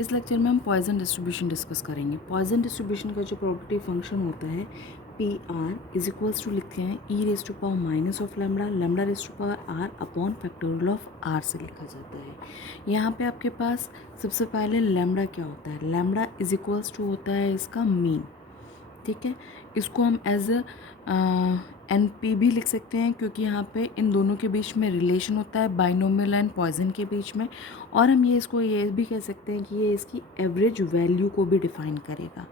इस लेक्चर में हम पॉइसन डिस्ट्रीब्यूशन डिस्कस करेंगे। पॉइसन डिस्ट्रीब्यूशन का जो प्रोबेबिलिटी फंक्शन होता है P are is equals to लिखते हैं E raise to power minus of lambda, lambda raise to power are upon factorial of R से लिखा जाता है। यहाँ पे आपके पास सबसे पहले लैम्डा क्या होता है, लैम्डा इज इक्वल्स टू होता है इसका मीन, ठीक है। इसको हम एज एन पी भी लिख सकते हैं क्योंकि यहाँ पे इन दोनों के बीच में रिलेशन होता है बाइनोमियल एंड पॉइजन के बीच में, और हम इसको ये भी कह सकते हैं कि ये इसकी एवरेज वैल्यू को भी डिफाइन करेगा।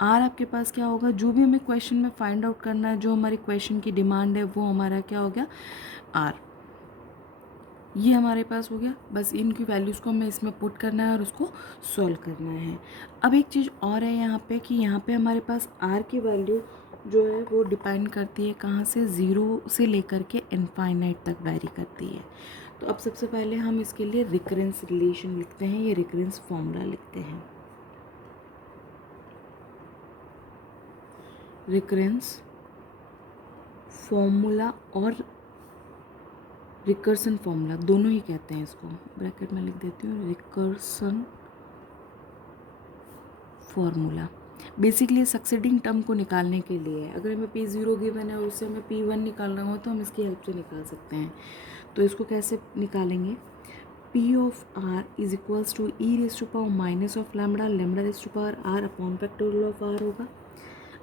आर आपके पास क्या होगा, जो भी हमें क्वेश्चन में फाइंड आउट करना है, जो हमारी क्वेश्चन की डिमांड है वो हमारा क्या हो गया, आर। ये हमारे पास हो गया, बस इनकी वैल्यूज़ को हमें इसमें पुट करना है और उसको सॉल्व करना है। अब एक चीज़ और है यहाँ पे कि यहाँ पे हमारे पास आर की वैल्यू जो है वो डिपेंड करती है कहाँ से, ज़ीरो से लेकर के इनफाइनाइट तक वैरी करती है। तो अब सबसे पहले हम इसके लिए रिकरेंस रिलेशन लिखते हैं, ये रिकरेंस फॉर्मूला लिखते हैं। रिकरेंस फॉर्मूला और रिकर्सन फॉर्मूला दोनों ही कहते हैं इसको, ब्रैकेट में लिख देती हूँ, recursion formula. Basically succeeding term को निकालने के लिए है। अगर हमें P0 गिवन है और उससे हमें P1 निकालना हो तो हम इसकी हेल्प से निकाल सकते हैं। तो इसको कैसे निकालेंगे, P of R is equals to e raise to power minus of lambda, lambda raise to power R upon factorial of R होगा।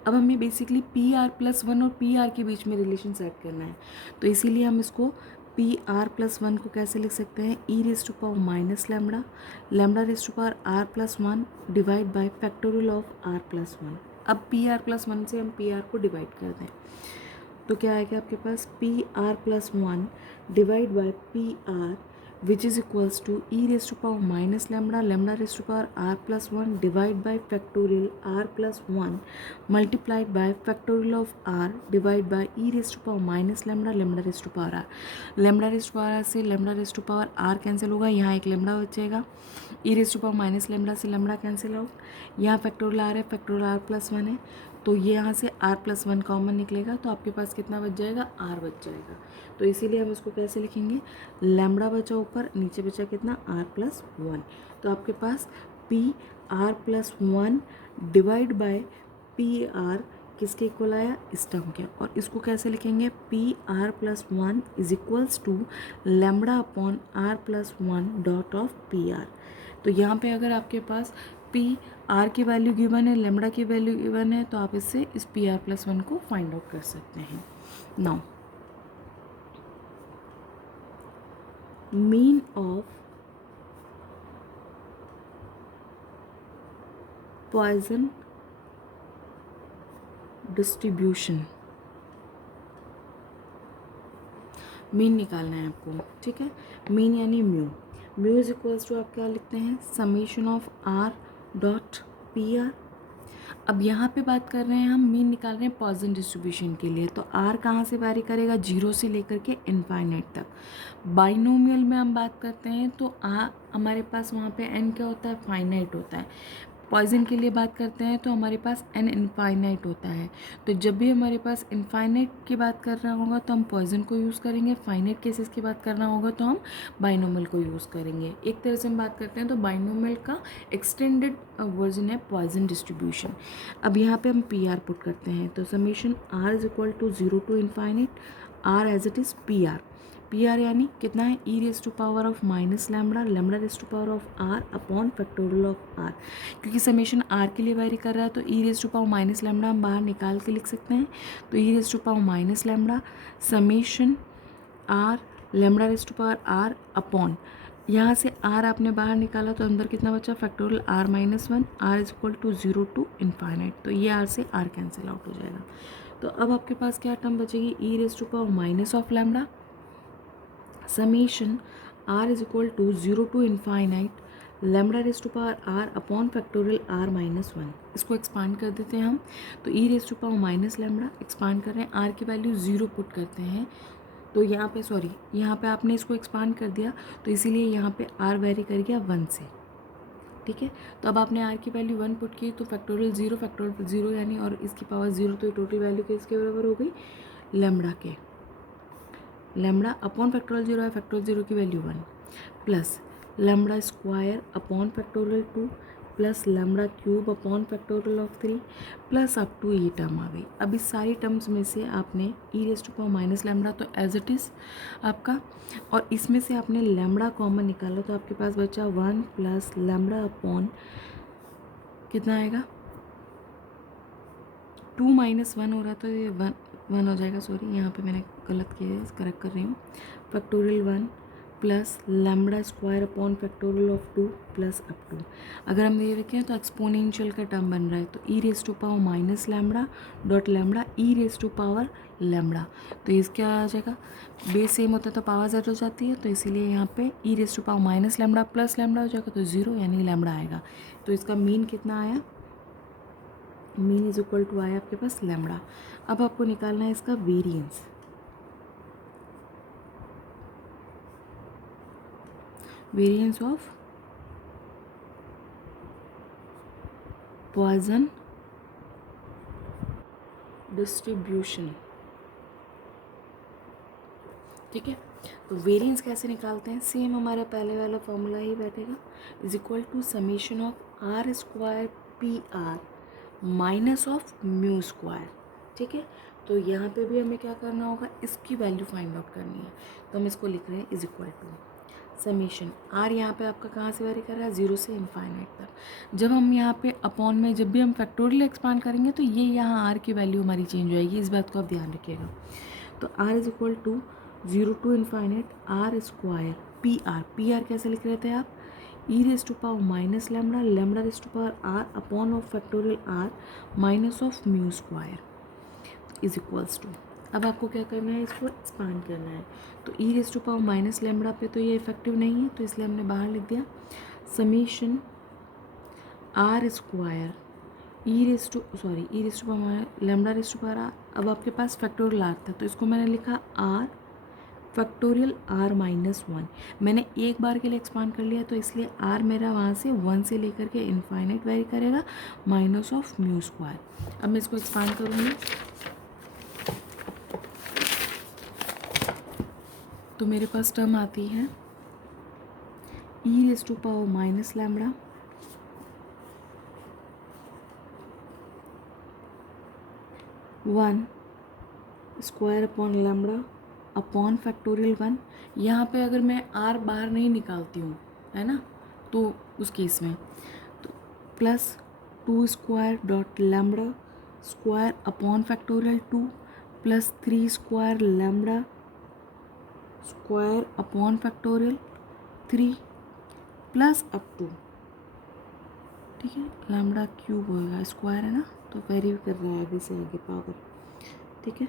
अब हमें बेसिकली PR+1 और PR के बीच में रिलेशन सेट करना है, तो इसीलिए हम इसको PR+1 को कैसे लिख सकते हैं, E raise to power minus lambda, lambda raise to power R+1 divide by factorial of R+1। अब PR+1 से हम PR को डिवाइड कर दें तो क्या आएगा आपके पास, PR+1 divide by PR which is equals to e raised to power minus lambda, lambda raised to power R+1 divide by factorial R+1 multiplied by factorial of R divide by e raised to power minus lambda, lambda raised to power R। lambda raised to power R से lambda raised to power R cancel होगा, यहाँ एक lambda बचेगा, e raised to power minus lambda से lambda cancel out, यहाँ factorial R है, factorial R+1 है, तो ये यहाँ से R+1 कॉमन निकलेगा, तो आपके पास कितना बच जाएगा, R बच जाएगा। तो इसीलिए हम इसको कैसे लिखेंगे, लैम्डा बचा ऊपर, नीचे बचा कितना, R+1। तो आपके पास PR+1 डिवाइड बाय PR किसके इक्वल आया, इस टर्म के, और इसको कैसे लिखेंगे, PR+1 is equals to lambda upon R+1 dot of PR। तो यहाँ पे अगर आपके पास PR की वैल्यू गिवन है, लैम्डा की वैल्यू गिवन है, तो आप इससे इस PR+1 को फाइंड आउट कर सकते हैं। Now mean of Poisson distribution, mean निकालना है आपको, ठीक है। मीन यानी mu, mu is equals to आप क्या लिखते हैं, summation of R dot PR। अब यहाँ पे बात कर रहे हैं हम, मीन निकाल रहे हैं पॉइसन डिस्ट्रीब्यूशन के लिए, तो R कहाँ से वैरी करेगा, 0 से लेकर के इनफाइनाइट तक। बाइनोमियल में हम बात करते हैं तो हमारे पास वहाँ पे n क्या होता है, फाइनाइट होता है। पॉइजन के लिए बात करते हैं तो हमारे पास n इनफाइनाइट होता है। तो जब भी हमारे पास इनफाइनाइट की बात कर रहा होगा तो हम पॉइजन को यूज़ करेंगे, फाइनाइट केसेस की बात करना होगा तो हम बाइनोमियल को यूज़ करेंगे। एक तरह से हम बात करते हैं तो बाइनोमियल का एक्सटेंडेड वर्जन है पॉइजन डिस्ट्रीब्यूशन। अब यहाँ पे हम PR पुट करते हैं, तो summation R is equal to 0 to infinite R as it is PR यानी कितना है, ई raise to power of minus lambda, lambda raise to power of R upon factorial of R। क्योंकि समेशन R के लिए vary कर रहा है तो ई raise to power minus lambda हम बाहर निकाल के लिख सकते हैं, तो ई raise to power minus lambda summation R lambda raise to power R upon, यहाँ से R आपने बाहर निकाला तो अंदर कितना बचा, factorial R-1, R is equal to 0 to infinite, तो ये R से R कैंसिल आउट हो जाएगा। तो अब आपके पास क्या टर्म बचेगी, E raise to power minus of lambda summation R is equal to 0 to infinite lambda raise to power R upon factorial R-1। इसको एक्सपांड कर देते हैं हम, तो ई raise to power minus lambda expand कर रहे हैं, R की वैल्यू 0 पुट करते हैं, तो यहाँ पे यहाँ पे आपने इसको एक्सपांड कर दिया तो इसीलिए यहाँ पे R वेरी कर गया 1 से, ठीक है। तो अब आपने R की वैल्यू 1 पुट की तो फैक्टोरियल 0 यानी, और इसकी पावर 0, तो टोटल वैल्यू किसके बराबर हो गई, लैम्डा के, लैम्डा अपॉन फैक्टोरियल 0 है, फैक्टोरियल 0 की value 1 plus lambda square upon factorial 2 plus lambda cube upon factorial of 3 plus up to ये टर्म आ गई। अब इस सारी टर्म्स में से आपने E raise to power minus lambda तो एज इट इज़ आपका, और इसमें से आपने लैम्बडा कॉमन निकाला तो आपके पास बचा 1 प्लस लैम्बडा अपॉन कितना आएगा 2 माइनस 1 हो रहा था, ये 1 हो जाएगा, सॉरी यहाँ पे मैंने गलत किया है, करेक्ट कर रही हूँ। Factorial 1 plus lambda square upon factorial of 2 plus up to. अगर हम ये देखें तो एक्सपोनेंशियल का टर्म बन रहा है, तो ई raise to power minus lambda dot lambda E raise to power lambda, तो इसका क्या आ जाएगा, बेस सेम होता है तो पावर ज़्यादा हो जाती है, तो इसीलिए यहाँ पे E raise to power minus lambda plus lambda हो जाएगा, तो 0 यानी लैम्बडा आएगा। तो इसका मीन कितना आया, मीन इज इक्वल टू आया आपके पास लैम्बडा। अब आपको निकालना है इसका variance. Variance of Poisson distribution, ठीक है। तो वेरिएंस कैसे निकालते हैं, सेम हमारा पहले वाला फॉर्मूला ही बैठेगा, is equal to summation of R square P R minus of mu square, ठीक है। तो यहाँ पे भी हमें क्या करना होगा, इसकी वैल्यू फाइंड आउट करनी है, तो हम इसको लिख रहे हैं is equal to summation R, यहाँ पे आपका कहाँ से वेरी कर रहा है, 0 से इनफाइनाइट तक। जब हम यहाँ पे अपॉन में जब भी हम फैक्टोरियल एक्सपांड करेंगे तो ये यहाँ आर की वैल्यू हमारी चेंज हो जाएगी, इस बात को आप ध्यान रखिएगा। तो r is equal to 0 to infinite r square P r कैसे लिख रहे थे आप, e raise to power minus lambda lambda raise to power are upon of factorial r minus of mu square is equals to. अब आपको क्या करना है, इसको एक्सपांड करना है, तो ई raise to power minus lambda पे तो ये इफेक्टिव नहीं है, तो इसलिए हमने बाहर लिख दिया summation R square e raise to power lambda raise to power R. अब आपके पास फैक्टोरियल आर था, तो इसको मैंने लिखा आर फैक्टोरियल आर माइनस 1। मैंने एक बार के लिए एक्सपांड कर लिया, तो इसलिए आर मेरा वहाँ से 1 से लेकर के इनफाइनाइट वेरी करेगा माइनस ऑफ म्यू स्क्वायर। अब मैं इसको एक्सपांड करूँगी तो मेरे पास टर्म आती है ई raise to power minus lambda one square upon lambda upon factorial 1। यहाँ पे अगर मैं आर बाहर नहीं निकालती हूँ, है ना, तो उस केस में तो plus 2 square dot lambda square upon factorial 2 plus 3 square lambda square upon factorial 3 plus up to, ठीक है, लैम्बडा क्यूब होगा, स्क्वायर है ना, तो वेरी कर रहा है आगे से आगे पावर, ठीक है,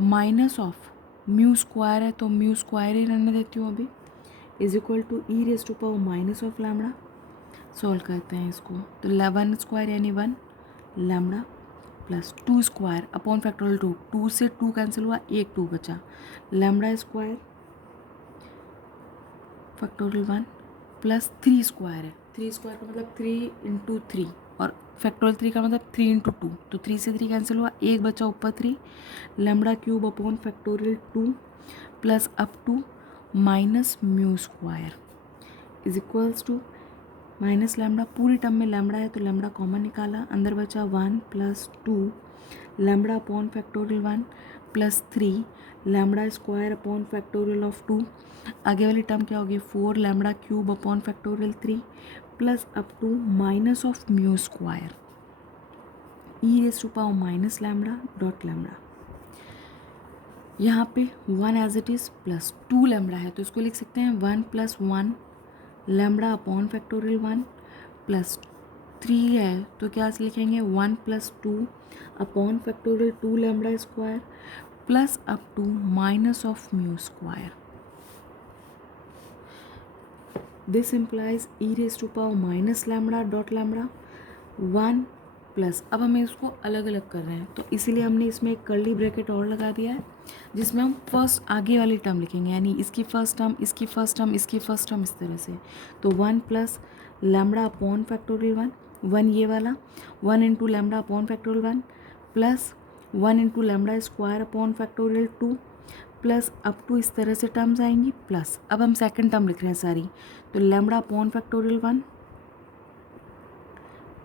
माइनस ऑफ म्यू स्क्वायर है तो म्यू स्क्वायर ही रहने देती हूँ अभी, is equal to e raise to power minus of lambda. Solve करते हैं इसको, तो 11 स्क्वायर यानी 1 lambda plus 2 square upon factorial 2, 2 से 2 कैंसिल हुआ, एक 2 बचा, lambda square factorial 1 plus 3 square है, 3 स्क्वायर का मतलब 3 इंटू 3 और फैक्टोरियल 3 का मतलब 3 इंटू 2, तो 3 से 3 कैंसिल हुआ, एक बचा ऊपर 3 lambda cube upon factorial 2 plus up to minus mu square is equals to minus lambda, पूरी टर्म में लैम्बडा है तो लैम्बडा कॉमन निकाला, अंदर बचा 1 plus 2 lambda upon factorial 1 plus 3 lambda square upon factorial of 2, आगे वाली टर्म क्या होगी 4 lambda cube upon factorial 3 plus up to minus of mu square e raise to power minus lambda dot lambda. यहाँ पे 1 as it is plus 2 lambda है तो इसको लिख सकते हैं 1 plus 1 lambda upon factorial 1 plus 3 है तो क्या लिखेंगे 1 plus 2 upon factorial 2 lambda square plus up to minus of mu square. This implies e raise to power minus lambda dot lambda 1 plus, अब हमें इसको अलग अलग कर रहे हैं तो इसीलिए हमने इसमें एक कर्ली ब्रैकेट और लगा दिया है जिसमें हम फर्स्ट आगे वाली टर्म लिखेंगे, यानी इसकी फर्स्ट टर्म इसकी फर्स्ट टर्म इसकी फर्स्ट टर्म इस तरह से। तो 1 प्लस लैम्बडा अपॉन फैक्टोरियल 1 ये वाला 1 into lambda upon factorial 1 plus 1 into lambda square upon factorial 2 plus up to इस तरह से टर्म्स आएंगी प्लस, अब हम सेकंड टर्म लिख रहे हैं सारी, तो lambda upon factorial 1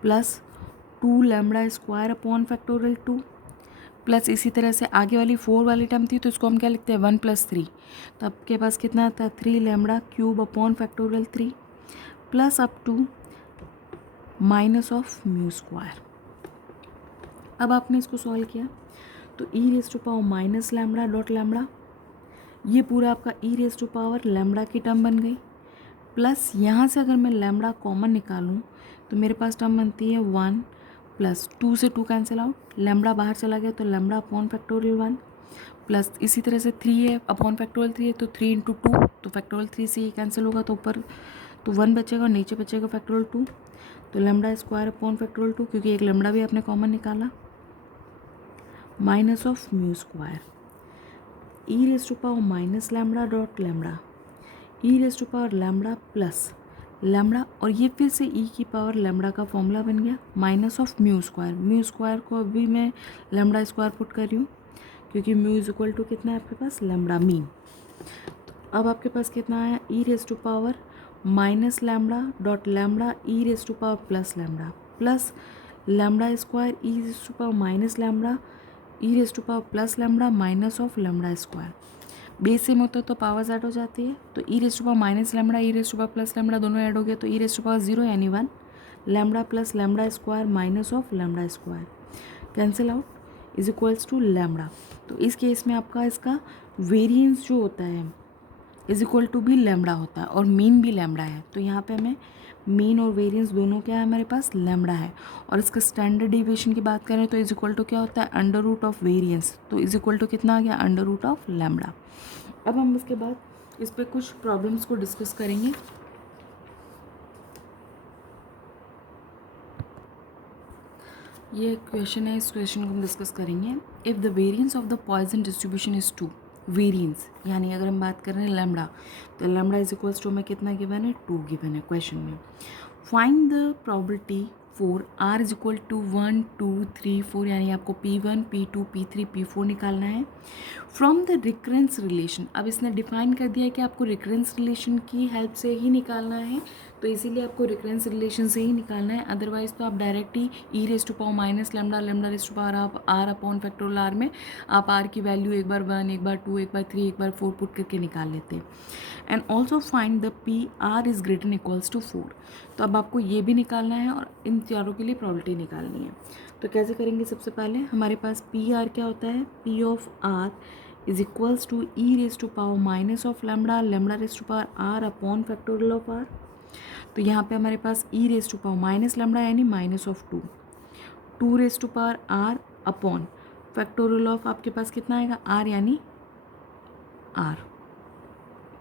plus 2 lambda square upon factorial 2 plus इसी तरह से आगे वाली 4 वाली टर्म थी तो इसको हम क्या लिखते हैं 1 + 3, तो आपके पास कितना आता है 3 lambda cube upon factorial 3 plus up to minus of mu square. अब आपने इसको सॉल्व किया तो ई raise to power minus lambda dot lambda, ये पूरा आपका e raise to power lambda की टर्म बन गई, प्लस यहाँ से अगर मैं लैम्बडा कॉमन निकालूँ तो मेरे पास टर्म बनती है 1 प्लस 2 से 2 कैंसिल आउट, लैम्बडा बाहर चला गया तो लैम्बडा अपॉन फैक्टोरियल 1 प्लस इसी तरह से 3 है अपॉन फैक्टोरियल 3 है तो 3 × 2 तो फैक्टोरियल 3 से ये कैंसिल होगा तो ऊपर तो 1 बचेगा और नीचे बचेगा फैक्टोरियल 2, तो लैम्बडा स्क्वायर अपॉन फैक्टोरियल 2 क्योंकि एक लैम्बडा भी आपने कॉमन निकाला minus of mu square e raise to power minus lambda dot lambda E raise to power lambda plus lambda और ये फिर से ई की पावर लैम्बडा का फॉर्मूला बन गया माइनस ऑफ म्यू स्क्वायर को अभी मैं लैम्बडा स्क्वायर पुट कर रही हूँ क्योंकि म्यू इज इक्वल टू कितना है आपके पास लैम्बडा मीन। तो अब आपके पास कितना आया e raise to power minus lambda dot lambda E raise to power plus lambda square e raise to power minus lambda E raise to power plus lambda minus of lambda square. Base same होता है तो powers add हो जाती है, तो ई raise to power minus lambda E raise to power plus lambda दोनों add हो गया तो ई रेज टू पावर 0 यानी 1 lambda plus lambda square minus of lambda square cancel out is equals to lambda. तो इस केस में आपका इसका वेरिएंस जो होता है इज इक्वल टू भी लैम्बडा होता है और मीन भी लैम्बडा है, तो यहाँ पे हमें मीन और वेरिएंस दोनों क्या है हमारे पास लैम्बडा है। और इसका स्टैंडर्ड डिविएशन की बात करें तो इज इक्वल टू क्या होता है अंडर रूट ऑफ वेरिएंस, तो इज इक्वल टू कितना आ गया अंडर रूट ऑफ लैम्बडा। अब हम इसके बाद इस पर कुछ प्रॉब्लम्स को डिस्कस करेंगे। ये क्वेश्चन है, इस क्वेश्चन को हम डिस्कस करेंगे। If the variance of the Poisson distribution is 2, variance यानी अगर हम बात कर रहे हैं लैम्बडा तो लैम्बडा इज इक्वल्स टू में कितना गिवन है 2 गिवन है क्वेश्चन में। Find the probability for R is equal to 1 2 3 4 यानी आपको P1 P2 P3 P4 निकालना है फ्रॉम द रिकरेंस रिलेशन। अब इसने डिफाइन कर दिया है कि आपको रिकरेंस रिलेशन की हेल्प से ही निकालना है, तो इसीलिए आपको रिकरेंस रिलेशन से ही निकालना है, अदरवाइज तो आप डायरेक्ट ही e raise to power minus lambda lambda raise to power आप आर अपॉन फैक्टोरियल आर में आप आर की वैल्यू एक बार 1 एक बार 2 एक बार 3 एक बार 4 पुट करके निकाल लेते हैं। And also find the P are is greater equals to 4, तो अब आपको ये भी निकालना है और इन चारों के लिए प्रॉबिलिटी निकालनी है। तो कैसे करेंगे, सबसे पहले हमारे पास पी आर क्या होता है, p of r is equals to e raise to power minus of lambda lambda raise to power are upon factorial of r. तो यहाँ पे हमारे पास e raise to power minus lambda यानी minus of 2 raise to power are upon factorial of आपके पास कितना आएगा आर यानी आर।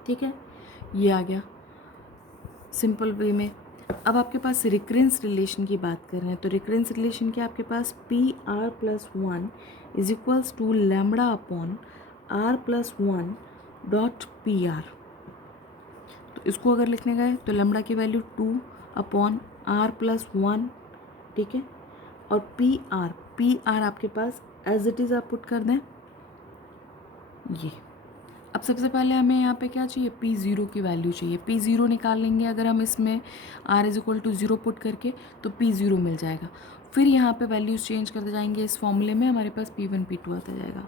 ठीक है, ये आ गया सिंपल वे में। अब आपके पास रिकरेंस रिलेशन की बात कर रहे हैं, तो रिकरेंस रिलेशन क्या आपके पास p r plus 1 is equals to lambda upon r plus 1 dot p r. तो इसको अगर लिखने गए तो लैम्बडा की वैल्यू 2 अपॉन आर प्लस 1, ठीक है, और पी आर आपके पास एज इट इज़ आप पुट कर दें ये। अब सबसे पहले हमें यहाँ पे क्या चाहिए, P0 की वैल्यू चाहिए। P0 निकाल लेंगे अगर हम इसमें R is equal to 0 put करके तो P0 मिल जाएगा। फिर यहाँ पे वैल्यूज़ चेंज करते जाएंगे इस फॉर्मूले में, हमारे पास P1 P2 आता जाएगा।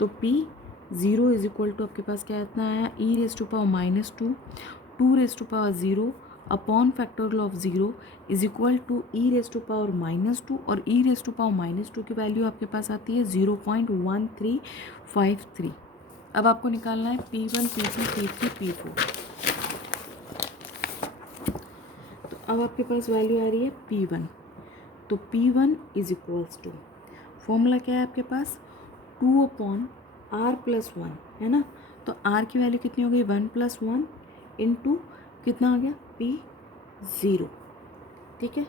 तो P0 इज इक्वल टू आपके पास क्या इतना आया e raise to power minus 2 raise to power 0 upon factorial of 0 is equal to e raise to power minus 2 और e raise to power minus 2 की वैल्यू आपके पास आती है 0.1353। अब आपको निकालना है P1 P2 P3 P4। तो अब आपके पास वैल्यू आ रही है P1, तो P1 is equals to formula क्या है आपके पास 2 अपॉन R प्लस 1 है ना, तो R की वैल्यू कितनी हो गई 1 + 1 इंटू कितना आ गया P0। ठीक है,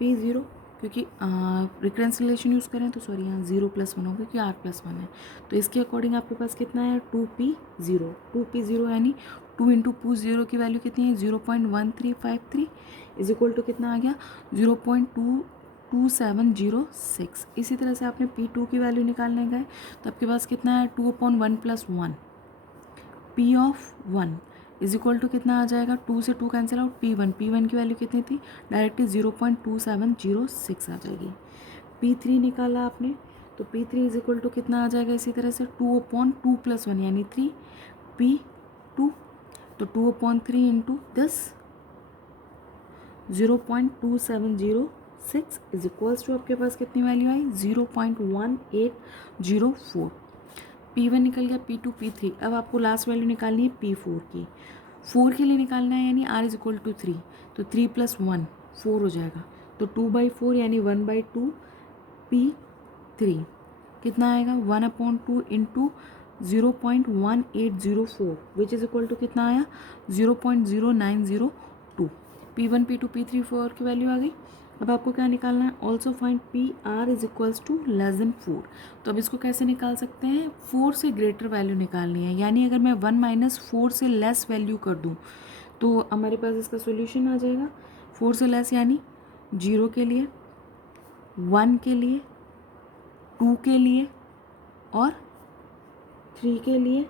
P0 क्योंकि रिकरेंस रिलेशन यूज़ करें तो सॉरी यहाँ 0 + 1 होगा क्योंकि R + 1 है, तो इसके अकॉर्डिंग आपके पास कितना है 2P0 यानी 2 × P0 की वैल्यू कितनी है 0.1353 इज इक्वल टू कितना आ गया 0.22706। इसी तरह से आपने P2 की वैल्यू निकालने गए तो आपके पास कितना है 2 upon 1 + 1 P of 1 is equal to कितना आ जाएगा, 2 से 2 कैंसिल आउट, P1 की वैल्यू कितनी थी, डायरेक्टली 0.2706 आ जाएगी। P3 निकाला आपने, तो P3 इज इक्वल टू कितना आ जाएगा, इसी तरह से 2/2 + 1 यानी 3 P2, तो 2/3 इंटू 10 0.2706 इज इक्वल्स टू आपके पास कितनी वैल्यू आई, 0.1804। P1 निकल गया, P2 P3, अब आपको लास्ट वैल्यू निकालनी है P4 की। 4 के लिए निकालना है यानी R इज इक्वल टू 3, तो 3 + 1 4 हो जाएगा, तो 2/4 यानी 1/2 P3 कितना आएगा, 1/2 into 0.1804 which is equal to कितना आया, 0.0902। P1 P2 P3 4 की वैल्यू आ गई। अब आपको क्या निकालना है, also find PR is equals to less than 4। तो अब इसको कैसे निकाल सकते हैं, 4 से ग्रेटर वैल्यू निकालनी है, यानी अगर मैं 1 - 4 से लेस वैल्यू कर दूं तो हमारे पास इसका सोल्यूशन आ जाएगा। 4 से लेस यानी 0 के लिए, 1 के लिए, 2 के लिए और 3 के लिए,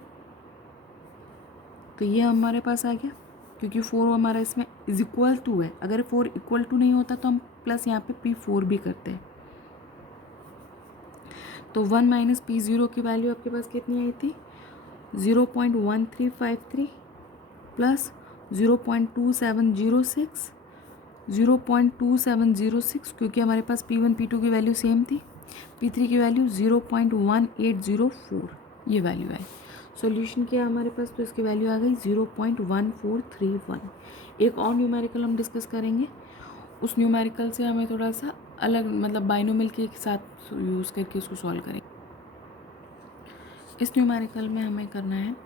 तो ये हमारे पास आ गया, क्योंकि 4 हमारा इसमें इज इक्वल टू है। अगर 4 इक्वल टू नहीं होता तो हम प्लस यहाँ पे P4 भी करते हैं। तो 1 - P0 की वैल्यू आपके पास कितनी आई थी, 0.1353 प्लस 0.2706, 0.2706 क्योंकि हमारे पास P1 P2 की वैल्यू सेम थी, P3 की वैल्यू 0.1804 ये वैल्यू आई। सॉल्यूशन किया हमारे पास, तो इसकी वैल्यू आ गई 0.1431। एक और न्यूमेरिकल हम डिस्कस करेंगे, उस न्यूमेरिकल से हमें थोड़ा सा अलग, मतलब बाइनोमियल के साथ यूज़ करके उसको सॉल्व करेंगे। इस न्यूमेरिकल में हमें करना है,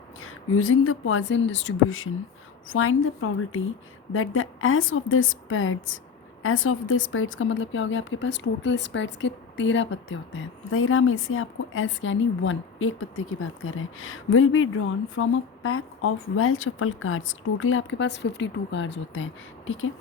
using the Poisson distribution find the probability that the S of the spades, S of the spades का मतलब क्या हो गया, आपके पास टोटल स्पेड्स के 13 पत्ते होते हैं, 13 में से आपको एस यानी 1 एक पत्ते की बात कर रहे हैं, will be drawn from a pack of well shuffled cards, total आपके पास 52 कार्ड्स होते हैं, ठीक है,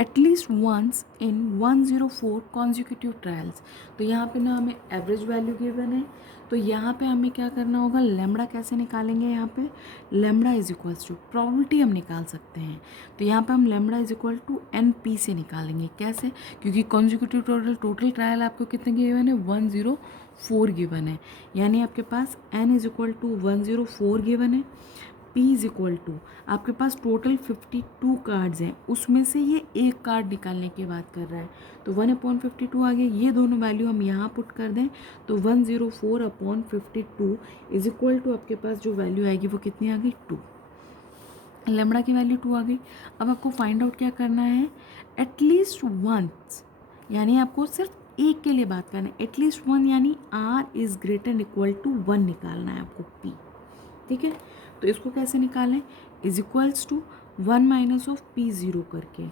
at least once in 104 consecutive trials. तो यहाँ पे ना हमें एवरेज वैल्यू गिवन है, तो यहाँ पे हमें क्या करना होगा, लैम्बडा कैसे निकालेंगे, यहाँ पे lambda is equals to probability हम निकाल सकते हैं, तो यहाँ पे हम lambda is equal to NP से निकालेंगे। कैसे, क्योंकि कॉन्जिक्यूटिव टोटल ट्रायल आपको कितने गिवन है, 104 गिवन है, यानी आपके पास N is equal to 104 given है, P इज इक्वल टू आपके पास टोटल 52 कार्ड्स हैं, उसमें से ये एक कार्ड निकालने की बात कर रहा है, तो 1/52 आ गया, ये दोनों वैल्यू हम यहाँ पुट कर दें तो 104/52 इज इक्वल टू आपके पास जो वैल्यू आएगी वो कितनी आ गई, 2। लैम्बडा की वैल्यू 2 आ गई। अब आपको फाइंड आउट क्या करना है, एटलीस्ट वंस, यानी आपको सिर्फ एक के लिए बात करना है, एटलीस्ट 1 यानी R is greater equal to 1 निकालना है आपको P, ठीक है। तो इसको कैसे निकालें, is equals to 1 - of P0 करके,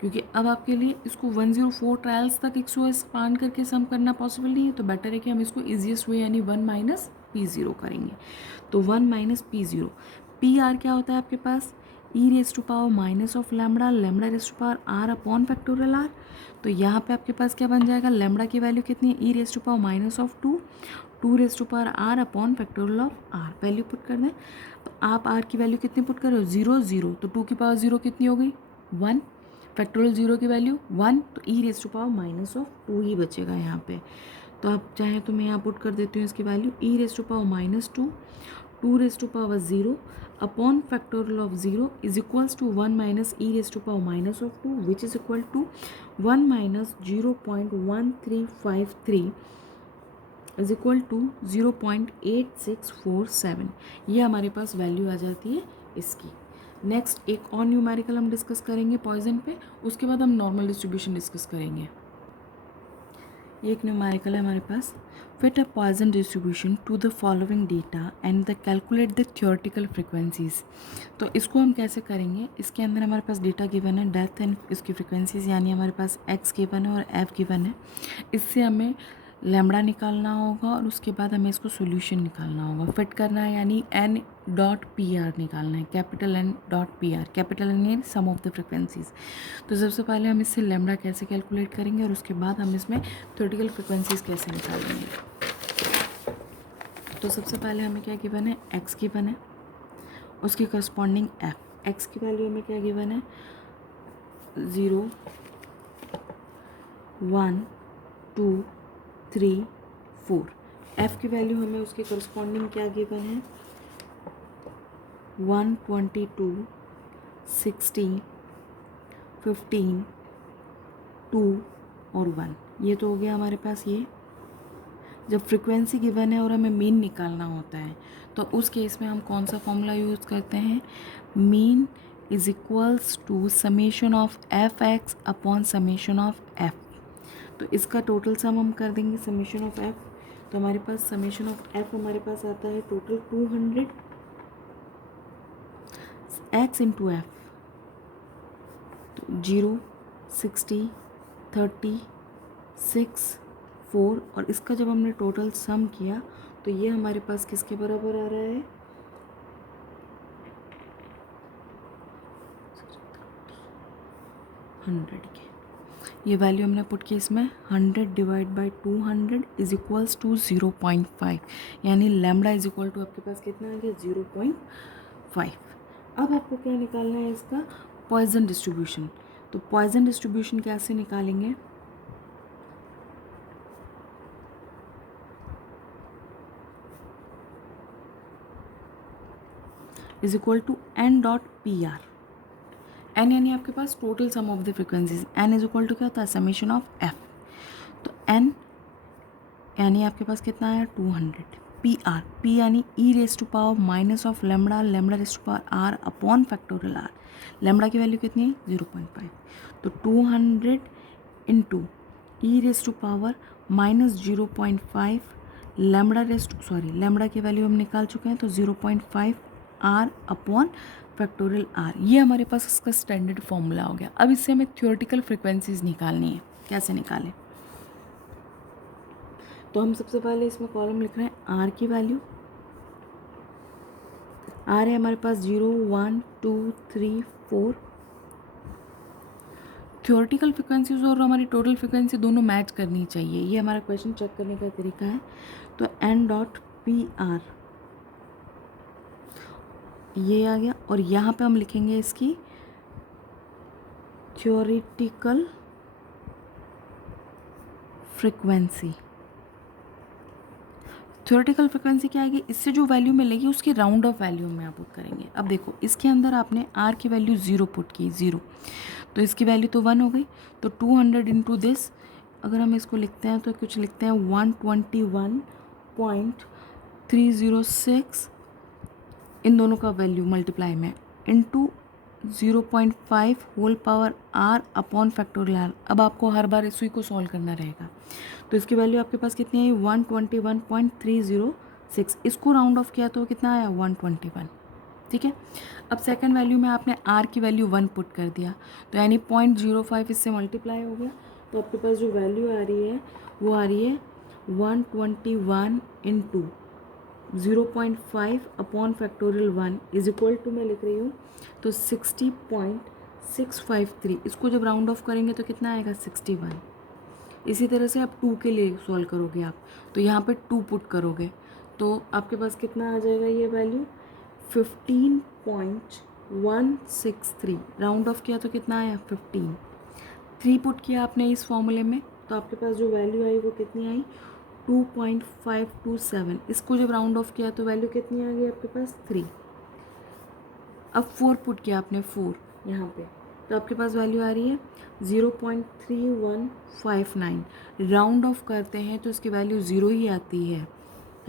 क्योंकि अब आपके लिए इसको 104 ट्रायल्स तक इसको एक्सपांड करके सम करना पॉसिबल नहीं है, तो बेटर है कि हम इसको ईजीएस्ट वे यानी 1 - P0 करेंगे। तो 1 - P0, PR क्या होता है आपके पास, e⁻⁻ of lambda, lambda r upon factorial r। तो यहाँ पे आपके पास क्या बन जाएगा, लैम्बडा की वैल्यू कितनी है, e⁻⁻ of 2 2r upon factorial of r, value put कर दें, तो आप r की वैल्यू कितनी पुट कर रहे हो, 0 0, तो 2 की पावर 0 कितनी हो गई, 1, फैक्टोरियल 0 की वैल्यू 1, तो e⁻⁻ ऑफ 2 ही बचेगा यहाँ पे। तो आप चाहें तो मैं यहाँ पुट कर देती हूँ इसकी value, e⁻⁻2 2 upon factorial of 0 is equals to 1 - e⁻⁻ of 2 which is equal to 1 - 0.1353 is equal to 0.8647। ये हमारे पास वैल्यू आ जाती है इसकी। नेक्स्ट एक और न्यूमेरिकल हम डिस्कस करेंगे पॉइजन पे, उसके बाद हम नॉर्मल डिस्ट्रीब्यूशन डिस्कस करेंगे। ये एक न्यूमेरिकल है हमारे पास, fit a Poisson distribution to the following data and the calculate the theoretical frequencies. तो इसको हम कैसे करेंगे, इसके अंदर हमारे पास डेटा गिवन है, डेथ एंड इसकी फ्रिक्वेंसीज, यानी हमारे पास x गिवन है और f गिवन है। इससे हमें लैम्बडा निकालना होगा और उसके बाद हमें इसको सोल्यूशन निकालना होगा, फिट करना है, यानी N.PR निकालना है, capital N.PR, capital N sum of the frequencies. तो सबसे पहले हम इससे लैम्बडा कैसे कैलकुलेट करेंगे और उसके बाद हम इसमें थ्योरेटिकल फ्रिक्वेंसीज कैसे निकालेंगे। तो सबसे पहले हमें क्या गिवन है, x गिवन है, उसकी करस्पॉन्डिंग एफ, एक्स की वैल्यू हमें क्या गिवन है 0 1 2 3 4, एफ की वैल्यू हमें उसके करस्पॉन्डिंग क्या गिवन है 122 16 15 2 और 1। ये तो हो गया हमारे पास ये। जब फ्रीक्वेंसी गिवन है और हमें मीन निकालना होता है तो उस केस में हम कौन सा फॉर्मूला यूज़ करते हैं, mean is equals to summation of F X upon summation of F. तो इसका टोटल सम हम कर देंगे समेशन ऑफ एफ, तो हमारे पास समेशन ऑफ एफ हमारे पास आता है टोटल 200 एक्स इंटू एफ, तो 0 60 30 6 4, और इसका जब हमने टोटल सम किया तो ये हमारे पास किसके बराबर आ रहा है 100 के। ये वैल्यू हमने पुट की इसमें 100 divide by 200 is equals to 0.5, यानी लैम्डा इज इक्वल टू आपके पास कितना आ गया 0.5। अब आपको क्या निकालना है इसका पॉइजन डिस्ट्रीब्यूशन। तो पॉइजन डिस्ट्रीब्यूशन कैसे निकालेंगे, is equal to n dot p r. N यानी आपके पास total sum of the frequencies, n is equal to क्या होता है समेशन ऑफ एफ। तो एन यानी आपके पास कितना है 200, पी आर, पी यानी e raise to power minus of lambda, lambda raise to power are upon factorial r. Lambda की वैल्यू कितनी है 0.5, तो 200 into e raise to power minus 0.5 lambda raise to, sorry lambda की value हम निकाल चुके हैं, तो 0.5 आर अपॉन फैक्टोरियल आर। ये हमारे पास इसका स्टैंडर्ड फॉर्मूला हो गया। अब इससे हमें थ्योरेटिकल फ्रिक्वेंसीज निकालनी है, कैसे निकालें, तो हम सबसे पहले इसमें कॉलम लिख रहे हैं आर की वैल्यू। आर है हमारे पास 0 1 2 3 4। थ्योरेटिकल फ्रिक्वेंसीज और हमारी टोटल फ्रिक्वेंसी दोनों मैच करनी चाहिए, ये हमारा क्वेश्चन चेक करने का तरीका है। तो एन डॉट पी आर ये आ गया, और यहाँ पे हम लिखेंगे इसकी थ्योरेटिकल फ्रिक्वेंसी। थ्योरेटिकल फ्रिक्वेंसी क्या आएगी, इससे जो वैल्यू मिलेगी उसकी राउंड ऑफ वैल्यू में आप पुट करेंगे। अब देखो इसके अंदर आपने आर की वैल्यू 0 पुट की, 0, तो इसकी वैल्यू तो 1 हो गई। तो 200 इंटू दिस, अगर हम इसको लिखते हैं तो कुछ लिखते हैं 121.306, इन दोनों का वैल्यू मल्टीप्लाई में into 0.5 whole power are upon factorial R. अब आपको हर बार इसी को सॉल्व करना रहेगा, तो इसकी वैल्यू आपके पास कितनी आई 121.306, इसको राउंड ऑफ किया तो कितना आया 121, ठीक है। अब सेकंड वैल्यू में आपने आर की वैल्यू 1 पुट कर दिया, तो यानी 0.05 इससे मल्टीप्लाई हो गया, तो आपके पास जो वैल्यू आ रही है वो आ रही है 121 into 0.5 upon factorial 1 is equal to, मैं लिख रही हूँ तो 60.653। इसको जब राउंड ऑफ करेंगे तो कितना आएगा 61। इसी तरह से आप 2 के लिए सॉल्व करोगे आप, तो यहाँ पे 2 पुट करोगे तो आपके पास कितना आ जाएगा ये वैल्यू 15.163। राउंड ऑफ किया तो कितना आया 15। 3 पुट किया आपने इस फॉर्मूले में, तो आपके पास जो वैल्यू आई वो कितनी आई 2.527। इसको जब राउंड ऑफ किया तो वैल्यू कितनी आ गई आपके पास 3। अब 4 पुट किया आपने 4 यहाँ पे, तो आपके पास वैल्यू आ रही है 0.3159। राउंड ऑफ करते हैं तो इसकी वैल्यू 0 ही आती है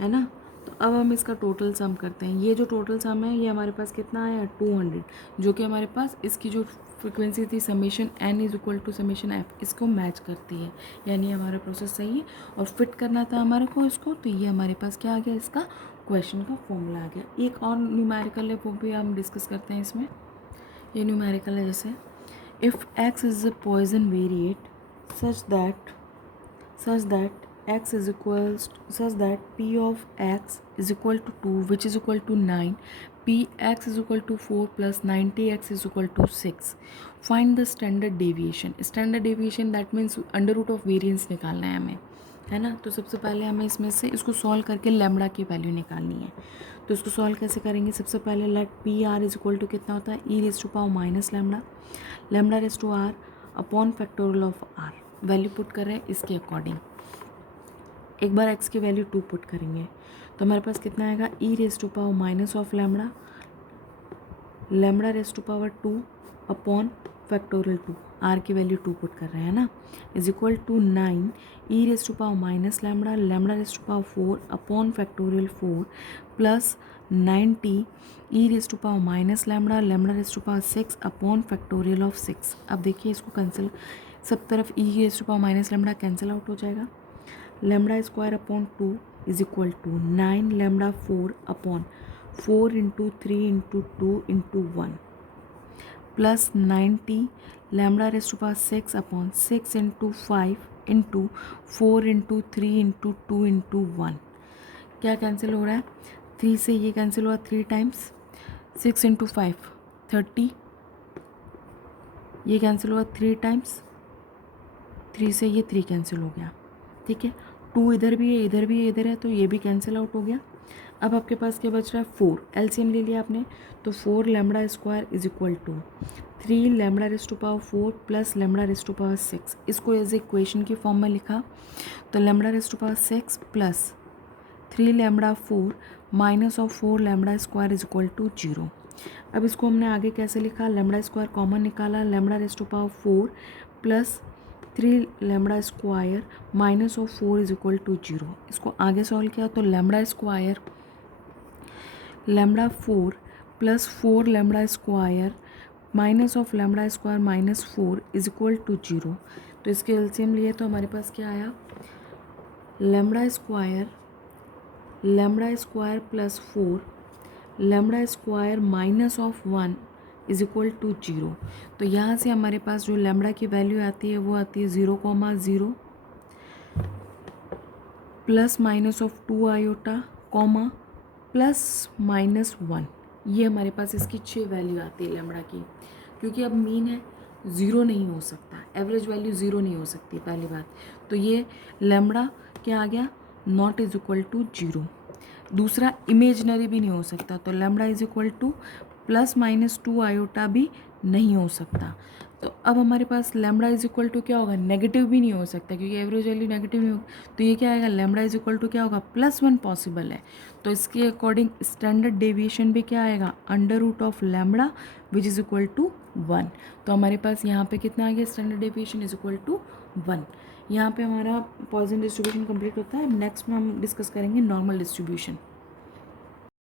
ना। तो अब हम इसका टोटल सम करते हैं। ये जो टोटल सम है ये हमारे पास कितना आया 200, जो कि हमारे पास इसकी जो फ्रिक्वेंसी थी summation N is equal to summation F, इसको मैच करती है, यानी हमारा प्रोसेस सही है। और फिट करना था हमारे को इसको, तो ये हमारे पास क्या आ गया, इसका क्वेश्चन का फॉर्मूला आ गया। एक और न्यूमेरिकल है वो भी हम डिस्कस करते हैं इसमें। ये न्यूमेरिकल है जैसे if x is a Poisson variate such that x is equals such that p of x is equal to 2 which is equal to 9, px is equal to 4 plus 90x is equal to 6. Find the standard deviation. Standard deviation that means under root of variance निकालना है हमें, है ना। तो सबसे पहले हमें इसमें से इसको सॉल्व करके लैम्बडा की वैल्यू निकालनी है। तो इसको सॉल्व कैसे करेंगे, सबसे पहले let p are is equal to कितना होता है, ई raise to power minus lambda, lambda raise to r upon factorial of r. Value put कर रहे हैं इसके अकॉर्डिंग। एक बार एक्स की वैल्यू 2 पुट करेंगे तो हमारे पास कितना आएगा, e raise to power minus of lambda, lambda raise to power 2 upon factorial 2, r की वैल्यू 2 पुट कर रहे हैं ना, is equal to 9 e raise to power minus lambda, lambda raise to power 4 upon factorial 4 plus 90 e raise to power minus lambda, lambda raise to power 6 upon factorial of 6। अब देखिए इसको cancel, सब तरफ e raise to power minus lambda cancel out हो जाएगा, lambda square upon 2 is equal to 9 lambda 4 upon 4 into 3 into 2 into 1 plus 90 lambda raise to power 6 upon 6 into 5 into 4 into 3 into 2 into 1। क्या cancel हो रहा है, 3 से ये cancel हुआ 3 times, 6 into 5 30, ये कैंसिल हुआ 3 टाइम्स, 3 से ये 3 कैंसिल हो गया, ठीक है। 2 इधर भी है, इधर भी है, इधर है, तो ये भी कैंसिल आउट हो गया। अब आपके पास क्या बच रहा है, 4, एलसीएम ले लिया आपने, तो 4 lambda square is equal to 3 lambda raise to power 4 plus lambda raise to power 6। इसको एज इक्वेशन की फॉर्म में लिखा तो lambda raise to power 6 plus 3 lambda 4 minus of 4 lambda square is equal to 0। अब इसको हमने आगे कैसे लिखा, लैम्बडा स्क्वायर कॉमन निकाला, lambda raise to power 4 plus 3 lambda square minus of 4 is equal to 0। इसको आगे सॉल्व किया तो lambda square lambda 4 plus 4 lambda square minus of lambda square minus 4 is equal to 0। तो इसके एलसीएम लिए तो हमारे पास क्या आया, lambda square plus 4 lambda square minus of 1 is equal to 0। तो यहाँ से हमारे पास जो लैम्बडा की वैल्यू आती है वो आती है 0,0 plus minus of 2 iota comma plus minus 1। ये हमारे पास इसकी 6 वैल्यू आती है लैम्बडा की। क्योंकि अब मीन है, 0 नहीं हो सकता, एवरेज वैल्यू 0 नहीं हो सकती पहली बात। तो ये लैम्बडा क्या आ गया, नॉट इज इक्वल टू 0। दूसरा इमेजनरी भी नहीं हो सकता, तो lambda is equal two plus minus 2 iota भी नहीं हो सकता। तो अब हमारे पास लैम्बडा इज इक्वल टू क्या होगा, नेगेटिव भी नहीं हो सकता क्योंकि एवरेज वैल्यू नेगेटिव नहीं होगा। तो ये क्या आएगा, लैम्बडा इज इक्वल टू क्या होगा, +1 पॉसिबल है। तो इसके अकॉर्डिंग स्टैंडर्ड डेविएशन भी क्या आएगा, under root of lambda which is equal to 1। तो हमारे पास यहाँ पे कितना आ गया, standard deviation is equal to 1। यहाँ पे हमारा पॉइसन डिस्ट्रीब्यूशन कंप्लीट होता है। नेक्स्ट में हम डिस्कस करेंगे नॉर्मल डिस्ट्रीब्यूशन।